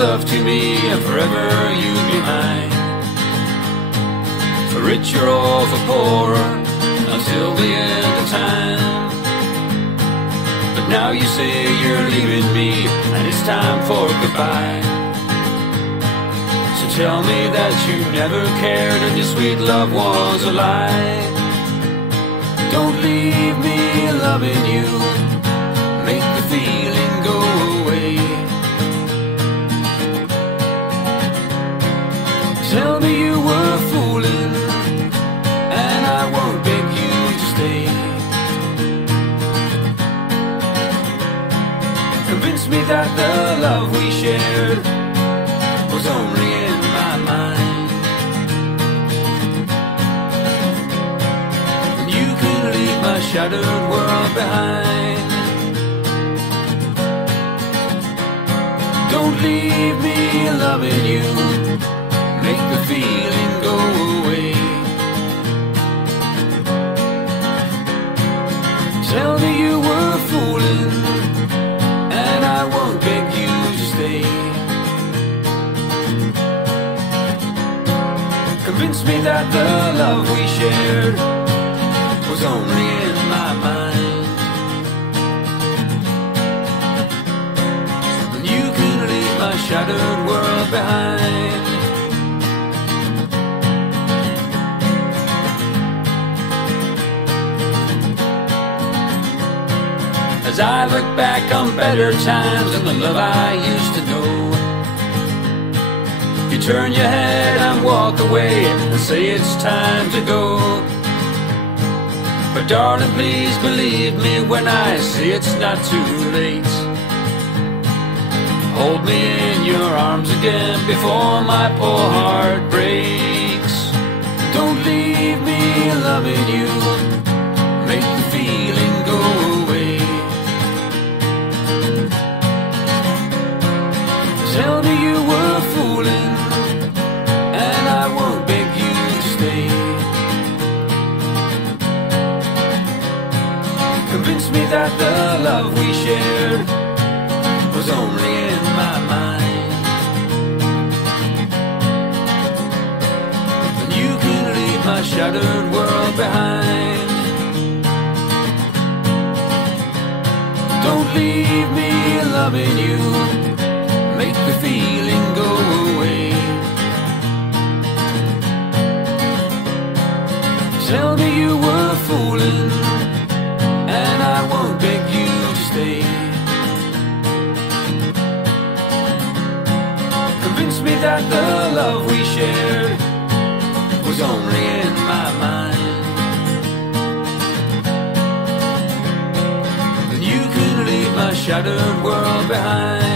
love to me, and forever you'll be mine. For richer or for poorer, until the end of time. But now you say you're leaving me, and it's time for goodbye. So tell me that you never cared, and your sweet love was a lie. Don't leave me loving you, make the feeling go away. Tell me you were fooling, and I won't beg you to stay. Convince me that the love we shared was only in my mind. And you can leave my shattered world behind. Don't leave me loving you, make the feeling go away. Tell me you were fooling, and I won't beg you to stay. Convince me that the love we shared was only in my mind. And you can leave my shattered world behind. As I look back on better times and the love I used to know, you turn your head and walk away and say it's time to go. But darling, please believe me when I say it's not too late. Hold me in your arms again before my poor heart breaks. Don't leave me loving you, make the feeling go away. Tell me you were fooling, and I won't beg you to stay. Convince me that the love we shared was only in my mind. And you can leave my shattered world behind. Don't leave me loving you, make the feeling go away. Tell me you were fooling, and I won't beg you to stay. Convince me that the love we shared was only in my mind. Then you can leave my shattered world behind.